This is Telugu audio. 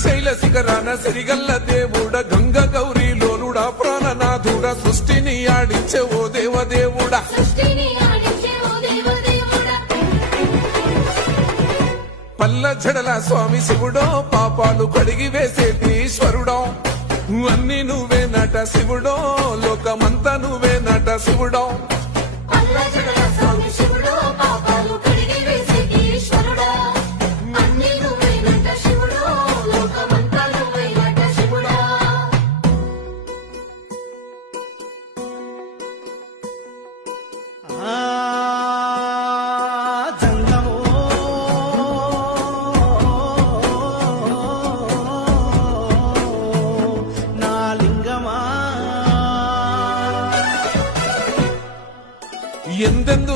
శ్రీశైల శిఖరాన సిరిగల్ల దేవుడ గంగ గౌరీ లోలుడా ప్రాణనాథుడ సృష్టిని ఆడించే ఓ దేవదేవుడా పల్ల జడల స్వామి శివుడో పాపాలు కడిగి వేసేటి ఈశ్వరుడో అన్ని నువ్వే నట శివుడో లోకమంతా నువ్వే నట శివుడో ఎందెందు